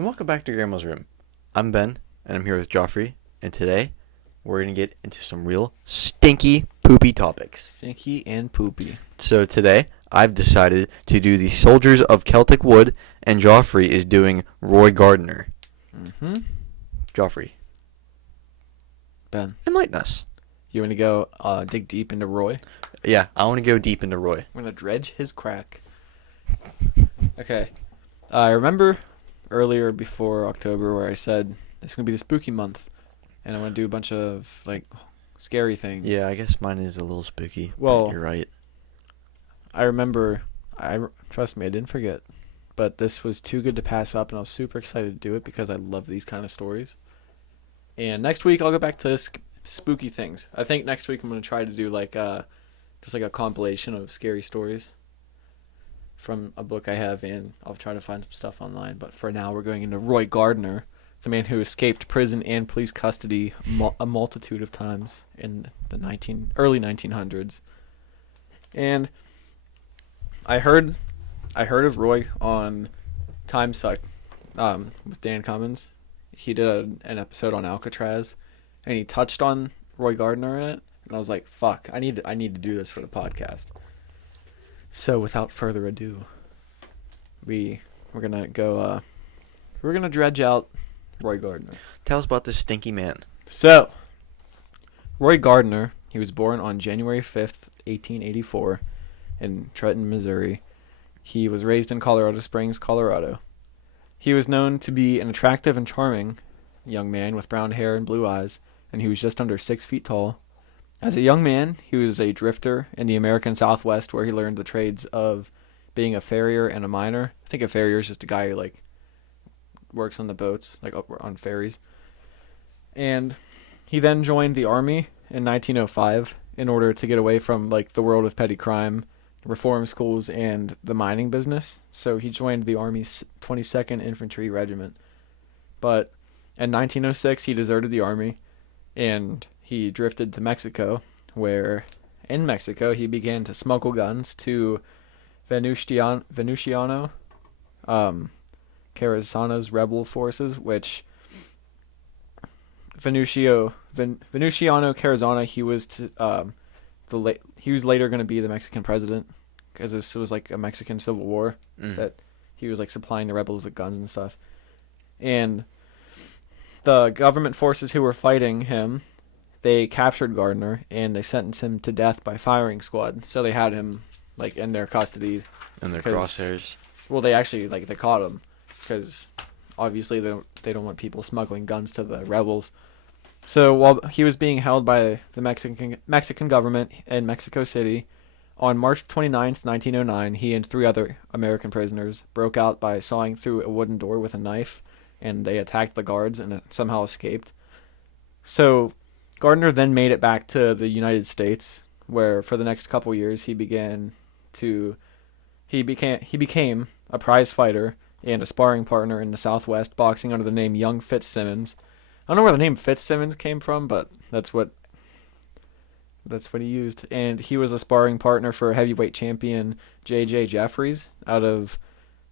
and welcome back to Grandma's Room. I'm Ben, and I'm here with Joffrey, and today we're going to get into some real stinky, poopy topics. Stinky and poopy. So today, I've decided to do the Soldiers of Celtic Wood, and Joffrey is doing Roy Gardner. Mm-hmm. Joffrey, Ben, enlighten us. you want to go dig deep into Roy? Yeah, I want to go deep into Roy. I'm going to dredge his crack. Okay. I remember earlier before October where I said it's going to be the spooky month, and I want to do a bunch of, scary things. Yeah, I guess mine is a little spooky. Well, but you're right. I remember, trust me, I didn't forget, but this was too good to pass up, and I was super excited to do it because I love these kind of stories. And next week, I'll go back to spooky things. I think next week I'm going to try to do, just a compilation of scary stories from a book I have, and I'll try to find some stuff online. But for now, we're going into Roy Gardner, the man who escaped prison and police custody a multitude of times in the early 1900s. And I heard of Roy on Time Suck with Dan Cummins. He did an episode on Alcatraz, and he touched on Roy Gardner in it. And I was like, "Fuck! I need to do this for the podcast." So without further ado, we're gonna go. We're gonna dredge out Roy Gardner. Tell us about this stinky man. So, Roy Gardner, he was born on January 5th, 1884, in Trenton, Missouri. He was raised in Colorado Springs, Colorado. He was known to be an attractive and charming young man with brown hair and blue eyes, and he was just under 6 feet tall. As a young man, he was a drifter in the American Southwest, where he learned the trades of being a farrier and a miner. I think a farrier is just a guy who works on the boats, on ferries. And he then joined the army in 1905 in order to get away from the world of petty crime, reform schools, and the mining business. So he joined the Army's 22nd Infantry Regiment. But in 1906, he deserted the army, and he drifted to Mexico, where in Mexico he began to smuggle guns to Venustiano Carranza's rebel forces, which Venustiano Carranza, he was he was later going to be the Mexican president, because this was a Mexican civil war that he was supplying the rebels with guns and stuff. And the government forces who were fighting him, they captured Gardner and they sentenced him to death by firing squad. So they had him in their custody. In their crosshairs. Well, they actually they caught him because obviously they don't want people smuggling guns to the rebels. So while he was being held by the Mexican government in Mexico City, on March 29th, 1909, he and 3 other American prisoners broke out by sawing through a wooden door with a knife, and they attacked the guards and somehow escaped. So Gardner then made it back to the United States, where for the next couple years he became a prize fighter and a sparring partner in the Southwest, boxing under the name Young Fitzsimmons. I don't know where the name Fitzsimmons came from, but that's what he used. And he was a sparring partner for heavyweight champion J.J. Jeffries out of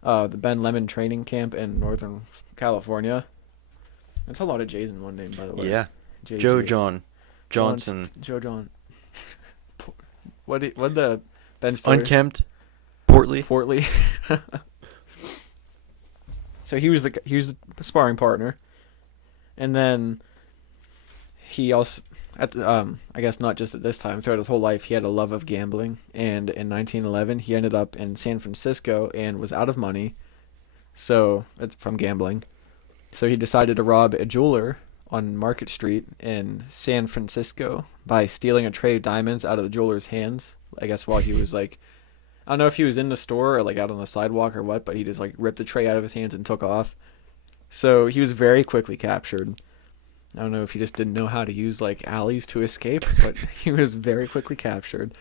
the Ben Lemon training camp in Northern California. That's a lot of J's in one name, by the way. Yeah. J.J. Joe John Johnson. Joe John. What the Ben story? Unkempt. Portly. So he was the sparring partner, and then he also I guess not just at this time, throughout his whole life he had a love of gambling, and in 1911 he ended up in San Francisco and was out of money, so from gambling. So he decided to rob a jeweler on Market Street in San Francisco by stealing a tray of diamonds out of the jeweler's hands. I guess while he was I don't know if he was in the store or out on the sidewalk or what, but he just ripped the tray out of his hands and took off. So he was very quickly captured. I don't know if he just didn't know how to use alleys to escape, but he was very quickly captured.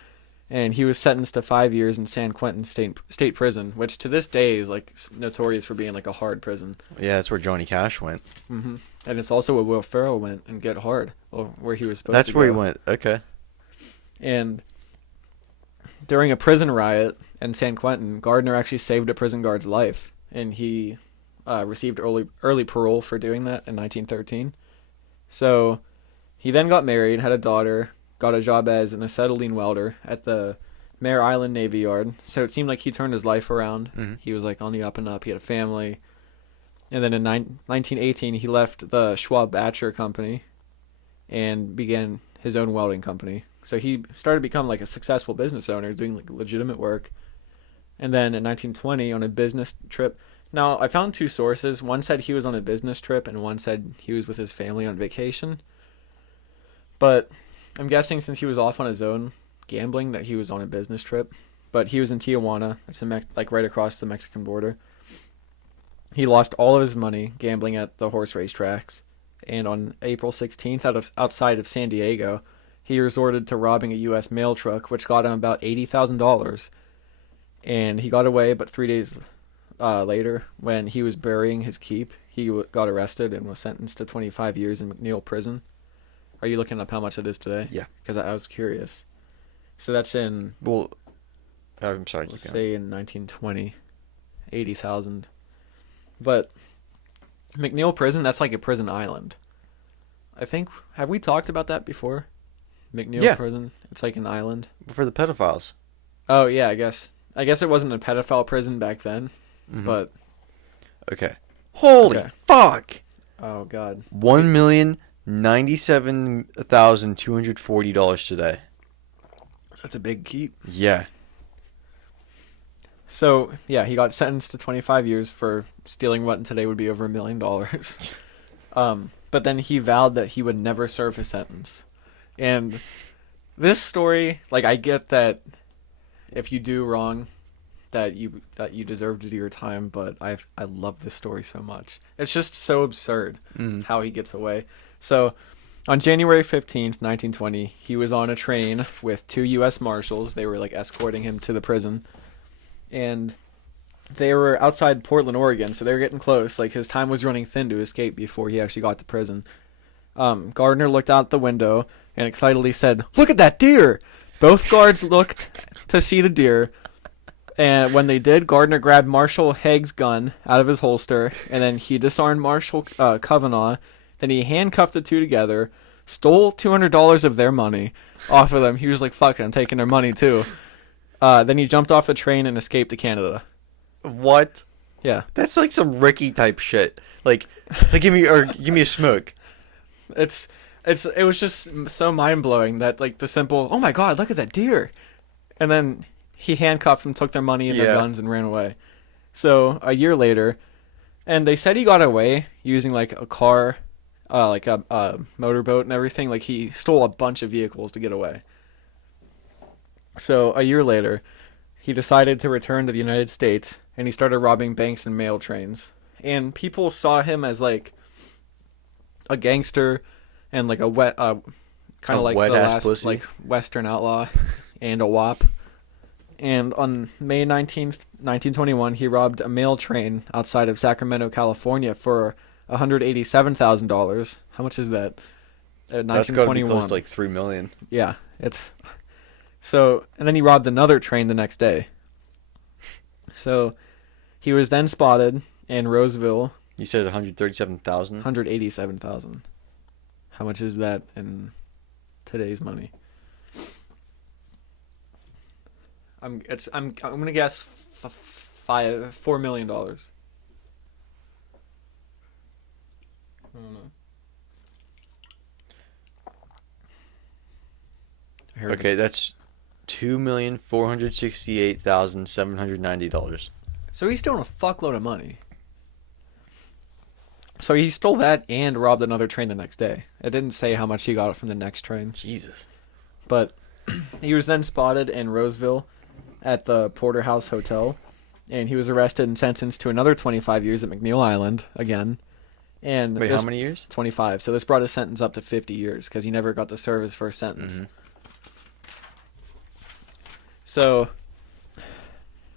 And he was sentenced to 5 years in San Quentin State Prison, which to this day is notorious for being a hard prison. Yeah, that's where Johnny Cash went. Mm-hmm. And it's also where Will Ferrell went and Get Hard, or where he was supposed to go. That's where he went. Okay. And during a prison riot in San Quentin, Gardner actually saved a prison guard's life, and he received early parole for doing that in 1913. So he then got married, had a daughter, got a job as an acetylene welder at the Mare Island Navy Yard. So it seemed like he turned his life around. Mm-hmm. He was like on the up and up. He had a family. And then in 1918, he left the Schwab Batcher Company and began his own welding company. So he started to become like a successful business owner, doing like legitimate work. And then in 1920, on a business trip. Now, I found two sources. One said he was on a business trip, and one said he was with his family on vacation. But I'm guessing since he was off on his own gambling that he was on a business trip. But he was in Tijuana. It's like right across the Mexican border. He lost all of his money gambling at the horse race tracks. And on April 16th, outside of San Diego, he resorted to robbing a U.S. mail truck, which got him about $80,000. And he got away, but 3 days later, when he was burying his keep, he got arrested and was sentenced to 25 years in McNeil prison. Are you looking up how much it is today? Yeah. Because I was curious. So that's in... Well, I'm sorry. Let's say in 1920, 80,000. But McNeil prison, that's like a prison island. I think, have we talked about that before? McNeil prison? It's like an island. For the pedophiles. Oh, yeah, I guess it wasn't a pedophile prison back then, but... Okay. Holy fuck! Oh, God. $1,097,240 today. That's a big keep. Yeah. So, yeah, he got sentenced to 25 years for stealing what today would be over $1 million. But then he vowed that he would never serve his sentence. And this story, like, I get that if you do wrong, that you deserve to do your time, but I love this story so much. It's just so absurd how he gets away. So, on January 15th, 1920, he was on a train with 2 U.S. Marshals. They were, like, escorting him to the prison. And they were outside Portland, Oregon, so they were getting close. Like, his time was running thin to escape before he actually got to prison. Gardner looked out the window and excitedly said, "Look at that deer!" Both guards looked to see the deer, and when they did, Gardner grabbed Marshal Haig's gun out of his holster, and then he disarmed Marshal Kavanaugh. Then he handcuffed the two together, stole $200 of their money off of them. He was like, "Fuck it, I'm taking their money too." Then he jumped off the train and escaped to Canada. What? Yeah. That's like some Ricky type shit. Like give me a smoke. It was just so mind blowing that, like, the simple, "Oh my God, look at that deer," and then he handcuffed them, took their money and their guns, and ran away. So a year later, and they said he got away using like a car, like a motorboat and everything. Like, he stole a bunch of vehicles to get away. So a year later, he decided to return to the United States, and he started robbing banks and mail trains. And people saw him as like a gangster and like a wet, kind of like the last pussy. Like Western outlaw and a wop. And on May 19th, 1921, he robbed a mail train outside of Sacramento, California for $187,000. How much is that? That's got to be close to like $3 million. Yeah, it's... So, and then he robbed another train the next day. So, he was then spotted in Roseville. You said 137,000? 187,000. How much is that in today's money? I'm gonna guess $4 million. I don't know. Okay, that's $2,468,790. So he's stealing a fuckload of money. So he stole that and robbed another train the next day. It didn't say how much he got from the next train. Jesus. But he was then spotted in Roseville at the Porterhouse Hotel, and he was arrested and sentenced to another 25 years at McNeil Island again. And wait, how many years? 25. So this brought his sentence up to 50 years because he never got to serve his first sentence. Mm-hmm. So,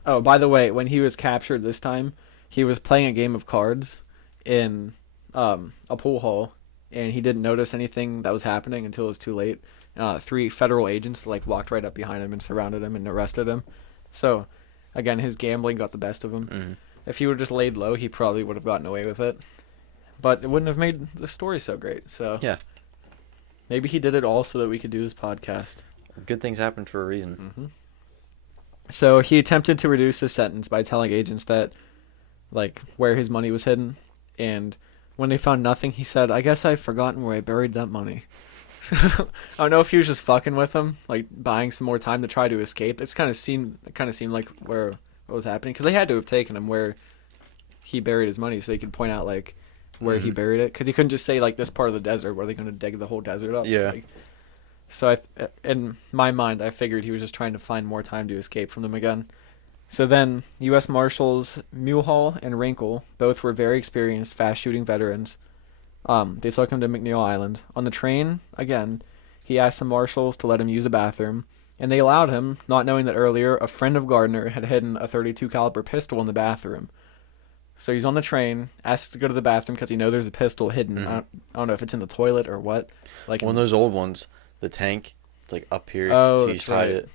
oh, by the way, when he was captured this time, he was playing a game of cards in a pool hall, and he didn't notice anything that was happening until it was too late. 3 federal agents like walked right up behind him and surrounded him and arrested him. So, again, his gambling got the best of him. If he would have just laid low, he probably would have gotten away with it. But it wouldn't have made the story so great. So Yeah. maybe he did it all so that we could do this podcast. Good things happen for a reason. Mm-hmm. So he attempted to reduce his sentence by telling agents that, like, where his money was hidden. And when they found nothing, he said, "I guess I've forgotten where I buried that money." I don't know if he was just fucking with them, like buying some more time to try to escape. It kind of seemed like what was happening, because they had to have taken him where he buried his money, so they could point out like where he buried it, because he couldn't just say like this part of the desert. Were they going to dig the whole desert up? Yeah. Like, so in my mind, I figured he was just trying to find more time to escape from them again. So then, U.S. Marshals Mulhall and Wrinkle both were very experienced fast shooting veterans. They took him to McNeil Island. On the train, again, he asked the marshals to let him use a bathroom, and they allowed him, not knowing that earlier a friend of Gardner had hidden a .32 caliber pistol in the bathroom. So he's on the train, asks to go to the bathroom because he knows there's a pistol hidden. I don't know if it's in the toilet or what. Like One of those old ones, the tank, it's like up here. Oh, so you that's just hide right. it.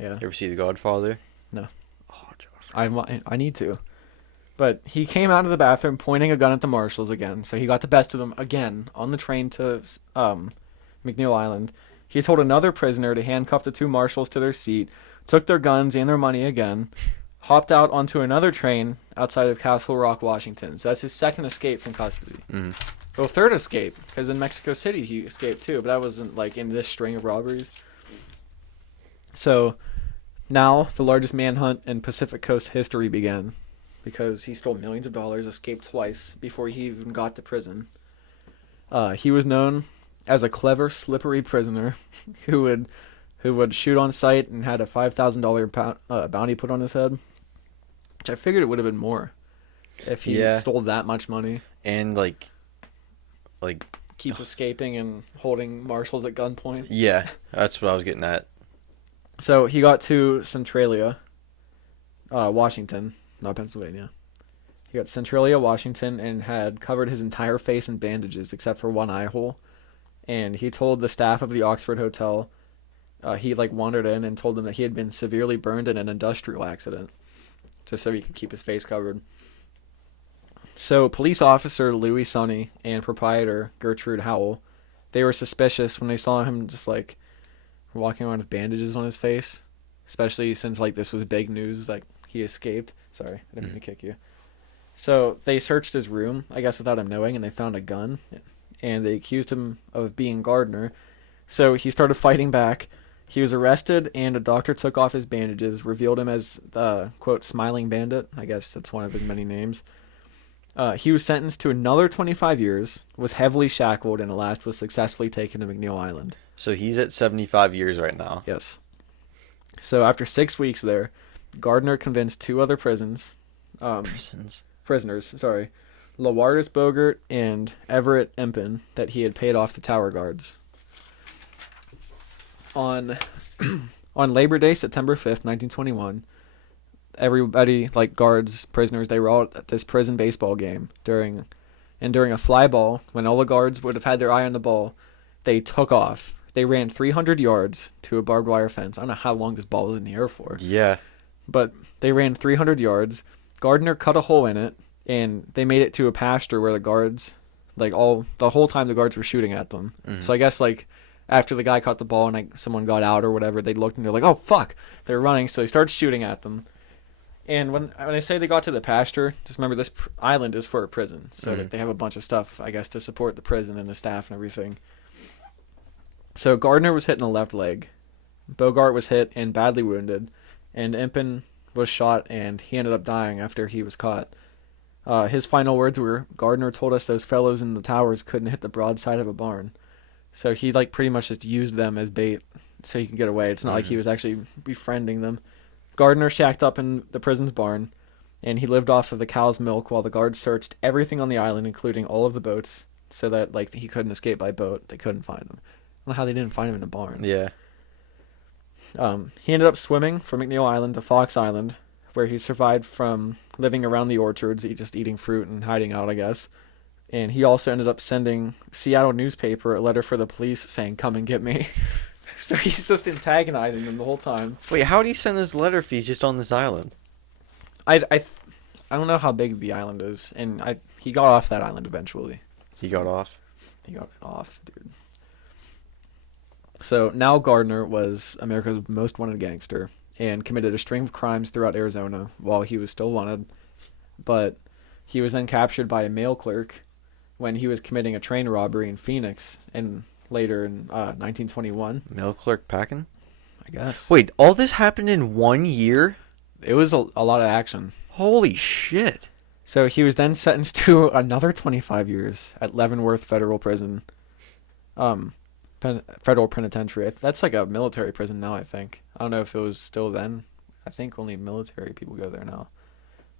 Yeah. You ever see The Godfather? No. Oh, Josh. I need to. But he came out of the bathroom pointing a gun at the marshals again. So he got the best of them again on the train to McNeil Island. He told another prisoner to handcuff the two marshals to their seat, took their guns and their money again, hopped out onto another train outside of Castle Rock, Washington. So that's his second escape from custody. Mm. Well, third escape, because in Mexico City he escaped too, but that wasn't like in this string of robberies. So now the largest manhunt in Pacific Coast history began, because he stole millions of dollars, escaped twice before he even got to prison. He was known as a clever, slippery prisoner who would shoot on sight and had a $5,000 bounty put on his head, which I figured it would have been more if he stole that much money. And like Keeps escaping and holding marshals at gunpoint. yeah, that's what I was getting at. So he got to Centralia, Washington, not Pennsylvania. He got to Centralia, Washington, and had covered his entire face in bandages except for one eye hole. And he told the staff of the Oxford Hotel, he like wandered in and told them that he had been severely burned in an industrial accident, just so he could keep his face covered. So police officer Louis Sonny and proprietor Gertrude Howell, they were suspicious when they saw him just like walking around with bandages on his face, especially since like this was big news, like he escaped. Sorry, I didn't mean to kick you. So they searched his room, I guess without him knowing, and they found a gun, and they accused him of being Gardner. So he started fighting back. He was arrested, and a doctor took off his bandages, revealed him as the, quote, smiling bandit. I guess that's one of his many names. He was sentenced to another 25 years, was heavily shackled, and at last was successfully taken to McNeil Island. So he's at 75 years right now. Yes. So after 6 weeks there, Gardner convinced two other prisoners, Lawardus Bogart and Everett Empin, that he had paid off the tower guards. On Labor Day, September 5th, 1921, everybody, like guards, prisoners, they were all at this prison baseball game during a fly ball, when all the guards would have had their eye on the ball, they took off. They ran 300 yards to a barbed wire fence. I don't know how long this ball was in the air for. Yeah. But they ran 300 yards. Gardner cut a hole in it, and they made it to a pasture where the guards, the whole time the guards were shooting at them. Mm-hmm. So I guess, like, after the guy caught the ball and, like, someone got out or whatever, they looked and they're like, oh, fuck. They're running, so they started shooting at them. And when I say they got to the pasture, just remember this island is for a prison. So that they have a bunch of stuff, I guess, to support the prison and the staff and everything. So Gardner was hit in the left leg. Bogart was hit and badly wounded. And Empin was shot, and he ended up dying after he was caught. His final words were, Gardner told us those fellows in the towers couldn't hit the broadside of a barn. So he, like, pretty much just used them as bait so he could get away. It's not like he was actually befriending them. Gardner shacked up in the prison's barn, and he lived off of the cow's milk while the guards searched everything on the island, including all of the boats, so that, like, he couldn't escape by boat. They couldn't find him. I don't know how they didn't find him in a barn. Yeah. He ended up swimming from McNeil Island to Fox Island, where he survived from living around the orchards, just eating fruit and hiding out, I guess. And he also ended up sending Seattle newspaper a letter for the police saying, come and get me. So he's just antagonizing them the whole time. Wait, how would he send this letter if he's just on this island? I I don't know how big the island is, and he got off that island eventually. He got off. He got off, dude. So now Gardner was America's most wanted gangster and committed a string of crimes throughout Arizona while he was still wanted. But he was then captured by a mail clerk when he was committing a train robbery in Phoenix, and later in 1921. Mail clerk packing? I guess. Wait, all this happened in 1 year? It was a lot of action. Holy shit. So he was then sentenced to another 25 years at Leavenworth Federal Prison. Federal Penitentiary. That's like a military prison now, I think. I don't know if it was still then. I think only military people go there now.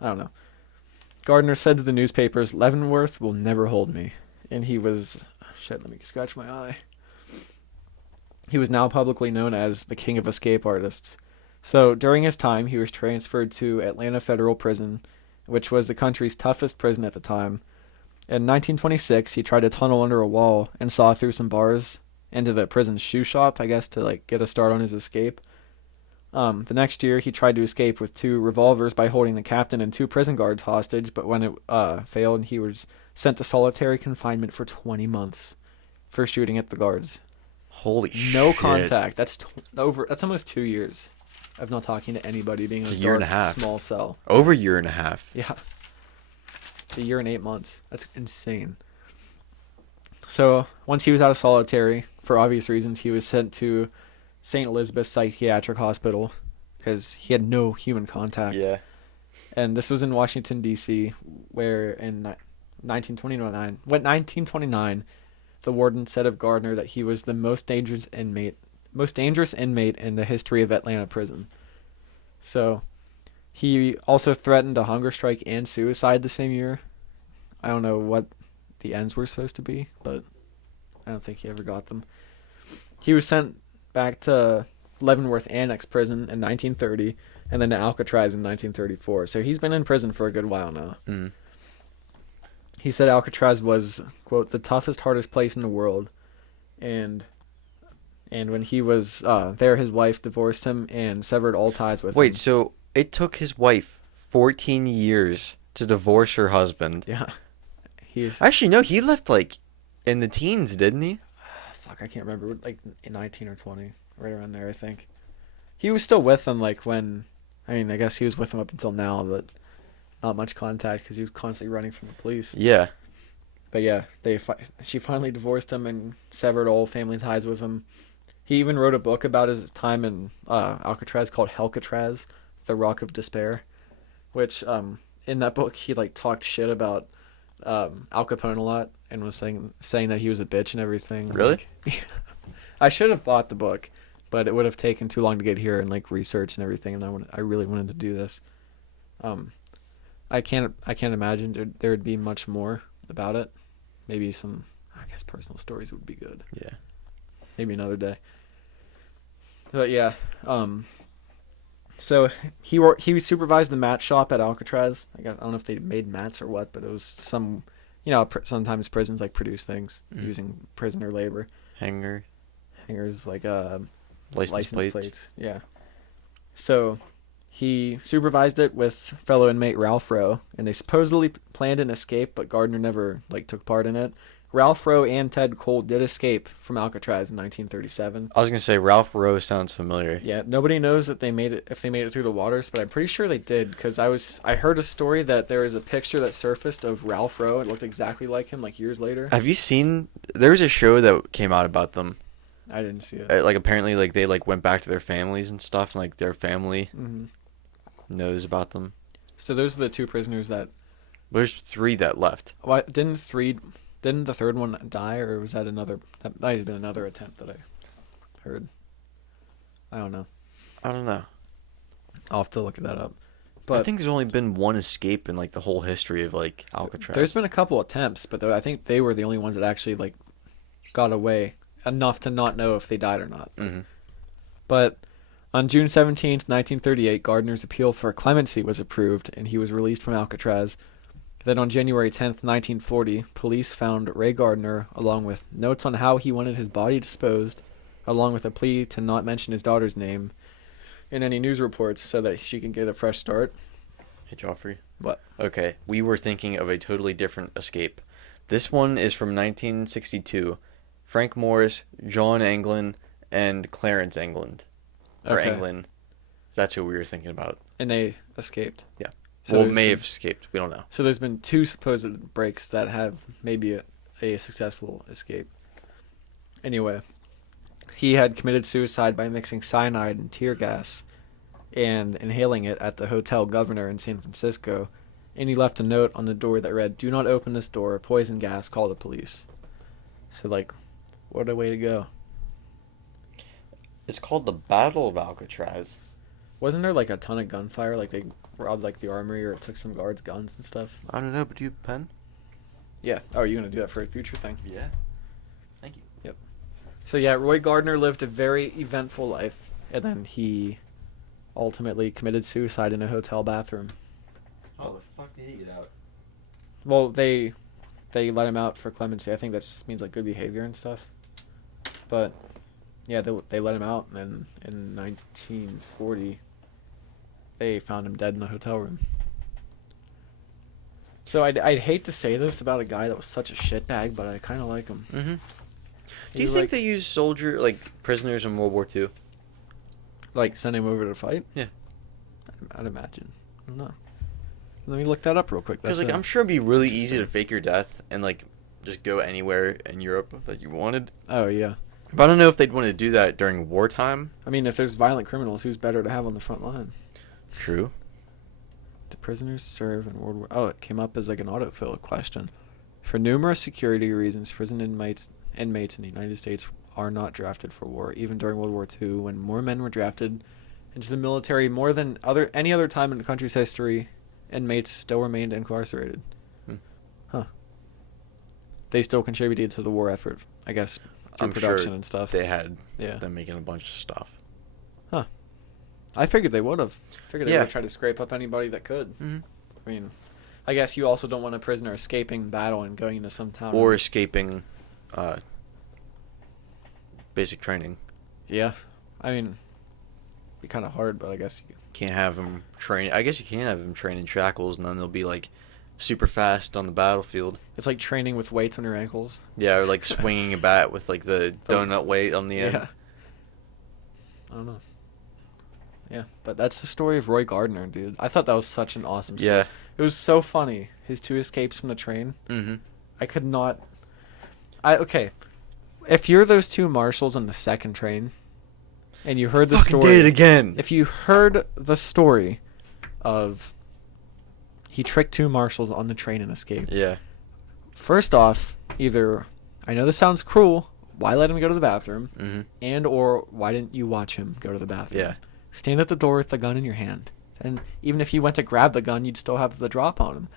I don't know. Gardner said to the newspapers, "Leavenworth will never hold me." And he was... Shit, let me scratch my eye. He was now publicly known as the King of Escape Artists. So during his time, he was transferred to Atlanta Federal Prison, which was the country's toughest prison at the time. In 1926, he tried to tunnel under a wall and saw through some bars into the prison's shoe shop, I guess, to like get a start on his escape. The next year, he tried to escape with 2 revolvers by holding the captain and 2 prison guards hostage, but when it failed, he was sent to solitary confinement for 20 months for shooting at the guards. Holy shit. No contact. That's almost 2 years of not talking to anybody, being in a year and a dark, half. small cell. Over a year and a half. Yeah. It's a year and 8 months. That's insane. So once he was out of solitary, for obvious reasons, he was sent to St. Elizabeth's Psychiatric Hospital because he had no human contact. Yeah. And this was in Washington, D.C., where in 1929, the warden said of Gardner that he was the most dangerous inmate in the history of Atlanta prison. So he also threatened a hunger strike and suicide the same year. I don't know what the ends were supposed to be, but I don't think he ever got them. He was sent back to Leavenworth Annex Prison in 1930, and then to Alcatraz in 1934. So he's been in prison for a good while now. Mm. He said Alcatraz was, quote, the toughest, hardest place in the world. And when he was there, his wife divorced him and severed all ties with him. Wait, so it took his wife 14 years to divorce her husband. Yeah. Actually, no, he left, like, in the teens, didn't he? Fuck, I can't remember. Like, 19 or 20. Right around there, I think. He was still with them, like, when... I mean, I guess he was with them up until now, but not much contact because he was constantly running from the police. Yeah. But yeah, she finally divorced him and severed all family ties with him. He even wrote a book about his time in Alcatraz called Helcatraz, The Rock of Despair, which in that book he like talked shit about Al Capone a lot and was saying that he was a bitch and everything. Really? Like, I should have bought the book, but it would have taken too long to get here and like research and everything, and I really wanted to do this. I can't imagine there would be much more about it. Maybe some, I guess, personal stories would be good. Yeah. Maybe another day. But yeah, so he supervised the mat shop at Alcatraz. I don't know if they made mats or what, but it was some, sometimes prisons like produce things using prisoner labor. Hangers like license plates. Yeah. So he supervised it with fellow inmate Ralph Rowe, and they supposedly planned an escape, but Gardner never took part in it. Ralph Rowe and Ted Cole did escape from Alcatraz in 1937. I was gonna say Ralph Rowe sounds familiar. Yeah, nobody knows that if they made it through the waters, but I'm pretty sure they did because I heard a story that there was a picture that surfaced of Ralph Rowe. It looked exactly like him, like years later. Have you seen? There was a show that came out about them. I didn't see it. Apparently they went back to their families and stuff, and their family knows about them. So those are the 2 prisoners that. There's 3 that left. Why didn't the third one die, or was that another? That might have been another attempt that I heard. I don't know. I'll have to look that up. But I think there's only been 1 escape in the whole history of Alcatraz. There's been a couple attempts, but I think they were the only ones that actually got away enough to not know if they died or not. Mm-hmm. But on June 17th, 1938, Gardner's appeal for clemency was approved, and he was released from Alcatraz. Then on January 10th, 1940, police found Roy Gardner, along with notes on how he wanted his body disposed, along with a plea to not mention his daughter's name in any news reports so that she can get a fresh start. Hey, Joffrey. What? Okay, we were thinking of a totally different escape. This one is from 1962. Frank Morris, John Anglin, and Clarence England. Or Okay. Anglin. That's who we were thinking about. And they escaped. Yeah. So Well, there's may been- have escaped. We don't know. So there's been 2 supposed breaks that have maybe a successful escape. Anyway, he had committed suicide by mixing cyanide and tear gas and inhaling it at the Hotel Governor in San Francisco, and he left a note on the door that read, "Do not open this door, poison gas, call the police." So, like, what a way to go. It's called the Battle of Alcatraz. Wasn't there, like, a ton of gunfire? Like, they robbed, like, the armory or took some guards' guns and stuff? I don't know, but do you have a pen? Yeah. Oh, are you going to do that for a future thing? Yeah. Thank you. So yeah, Roy Gardner lived a very eventful life, and then he ultimately committed suicide in a hotel bathroom. Oh, the fuck did he get out? Well, they let him out for clemency. I think that just means like good behavior and stuff. But yeah, they let him out, and in 1940, they found him dead in a hotel room. So I'd hate to say this about a guy that was such a shitbag, but I kind of like him. Mm-hmm. Do you He's think like- they used prisoners in World War II? Like, send him over to fight? Yeah. I'd imagine. I don't know. Let me look that up real quick. Because That's I'm sure it'd be really easy to interesting. fake your death and just go anywhere in Europe that you wanted. Oh, yeah. But I don't know if they'd want to do that during wartime. I mean, if there's violent criminals, who's better to have on the front line? True. Do prisoners serve in World War... Oh, it came up as like an autofill question. For numerous security reasons, prison inmates in the United States are not drafted for war, even during World War II, when more men were drafted into the military more than any other time in the country's history. Inmates still remained incarcerated. Hmm. Huh. They still contributed to the war effort, I guess, through I'm production sure and stuff. they had Yeah. them making a bunch of stuff. I figured they would have. Figured they Yeah. would have tried to scrape up anybody that could. Mm-hmm. I mean, I guess you also don't want a prisoner escaping battle and going into some town. Or escaping basic training. Yeah. I mean, be kind of hard, but I guess you Can't have them train. I guess you can have them train in shackles, and then they'll be super fast on the battlefield. it's like training with weights on your ankles. Yeah, or swinging a bat with the donut weight on the end. Yeah. I don't know. Yeah, but that's the story of Roy Gardner, dude. I thought that was such an awesome story. Yeah. It was so funny. His 2 escapes from the train. Mm-hmm. I could not. Okay. If you're those 2 marshals on the second train, and you heard the Fucking story. did it again. If you heard the story of he tricked 2 marshals on the train and escaped. Yeah. First off, either I know this sounds cruel, why let him go to the bathroom? Mm-hmm. And or why didn't you watch him go to the bathroom? Yeah. Stand at the door with the gun in your hand. And even if you went to grab the gun, you'd still have the drop on him.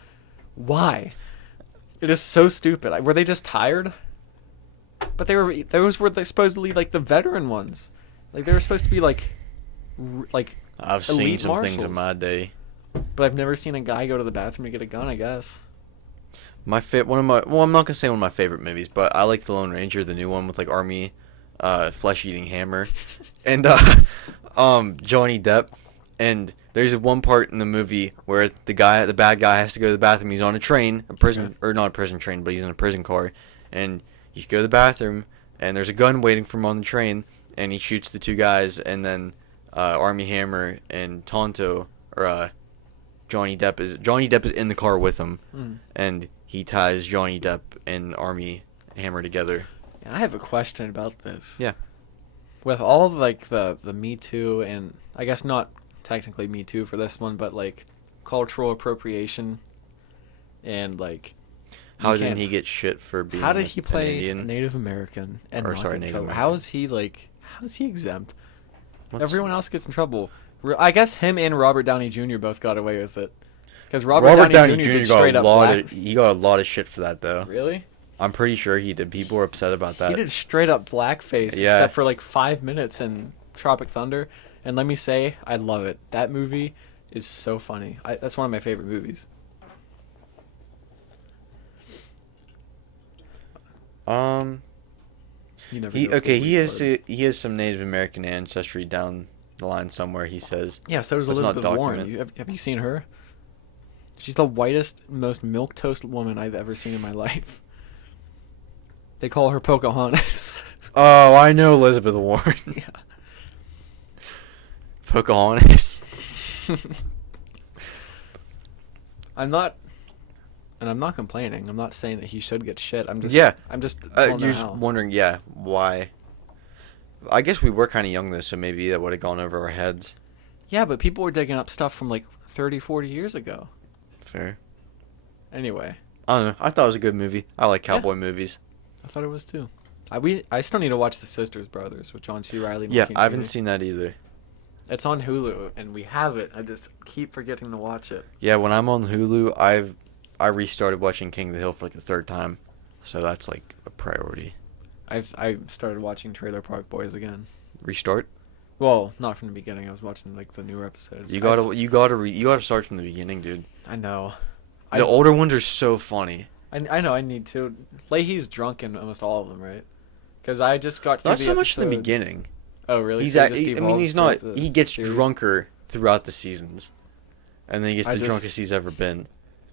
Why? It is so stupid. Were they just tired? But those were supposedly like the veteran ones. Like they were supposed to be like I've seen elite some things in marshals. my day. But I've never seen a guy go to the bathroom to get a gun, I guess. I'm not gonna say one of my favorite movies, but I like The Lone Ranger, the new one with Army, flesh-eating hammer, and Johnny Depp. And there's one part in the movie where the bad guy has to go to the bathroom. He's on a train, or not a prison train, but he's in a prison car, and he go to the bathroom, and there's a gun waiting for him on the train, and he shoots the 2 guys, and then Army Hammer and Tonto, or Johnny Depp is in the car with him, and he ties Johnny Depp and Army Hammer together. Yeah, I have a question about this. Yeah. With all the Me Too, and I guess not technically Me Too for this one, but cultural appropriation and How you didn't can't- he get shit for being how did he an play Indian? Native American and Or, not sorry, get in Native trouble? American. How is he exempt? What's- Everyone else gets in trouble. I guess him and Robert Downey Jr. both got away with it. Because Robert Downey Jr. did got straight a up lot. black. He got a lot of shit for that though. Really? I'm pretty sure he did. People were upset about that. He did straight up blackface, Yeah. except for 5 minutes in Tropic Thunder. And let me say, I love it. That movie is so funny. That's one of my favorite movies. You never know if He it's retarded. has some Native American ancestry down the line somewhere. He says. Yeah, so does It's not Elizabeth Warren. documented. Have you seen her? She's the whitest, most milquetoast woman I've ever seen in my life. They call her Pocahontas. Oh, I know Elizabeth Warren. Yeah. Pocahontas. I'm not complaining. I'm not saying that he should get shit. I'm just You're don't know just how. wondering, yeah, why? I guess we were kind of young though, so maybe that would have gone over our heads. Yeah, but people were digging up stuff from like 30, 40 years ago. Fair. Anyway, I don't know. I thought it was a good movie. I like Yeah. cowboy movies. I thought it was too. I still need to watch The Sisters Brothers with John C. Reilly. and Yeah, Joaquin I haven't Phoenix. seen that either. It's on Hulu, and we have it. I just keep forgetting to watch it. Yeah, when I'm on Hulu, I restarted watching King of the Hill for like the third time, so that's like a priority. I started watching Trailer Park Boys again. Restart. Well, not from the beginning. I was watching like the newer episodes. You gotta start from the beginning, dude. I know. The older ones are so funny. I know. I need to. Leahy's drunk in almost all of them, right? Because I just got through Not the so much in the episode- beginning. Oh, really? He's So it at, just I mean, evolves he's not. throughout the He gets series? drunker throughout the seasons, and then he gets I the just- drunkest he's ever been.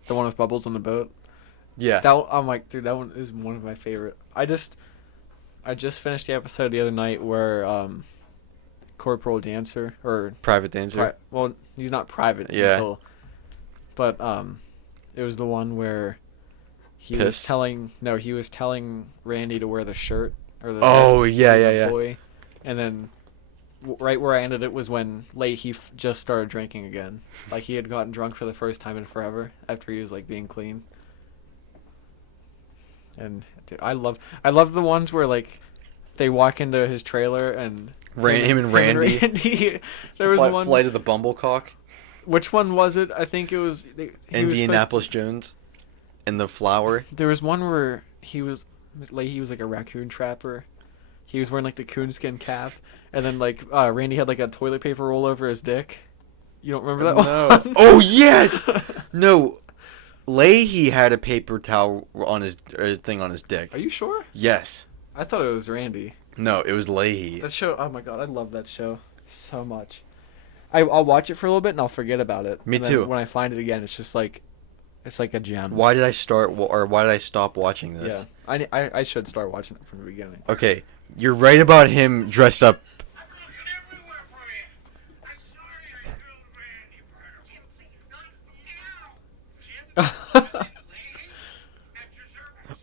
The one with Bubbles on the boat. Yeah. I'm like, dude, that one is one of my favorite. I just finished the episode the other night where Corporal Dancer or Private Dancer. well, he's not private Yeah. until, but it was the one where he was Piss? telling Randy to wear the shirt or the Oh, vest yeah, for the yeah, yeah. employee. And then right where I ended it was when Leahy just started drinking again. Like he had gotten drunk for the first time in forever after he was like being clean. And dude, I love the ones where like they walk into his trailer and Him and Randy. There was one. Flight of the Bumblecock. Which one was it? I think it was he was supposed Indianapolis Jones. And the flower. There was one where he was like a raccoon trapper. He was wearing like the coonskin cap, and then like Randy had like a toilet paper roll over his dick. You don't remember that one? Oh yes. No. Leahy had a paper towel on his thing on his dick. Are you sure? Yes. I thought it was Randy. No, it was Leahy. That show. Oh my god, I love that show so much. I'll watch it for a little bit and I'll forget about it. Me And then too. When I find it again, it's just like, it's like a gem. Why did I stop watching this? Yeah, I should start watching it from the beginning. Okay, you're right about him dressed up.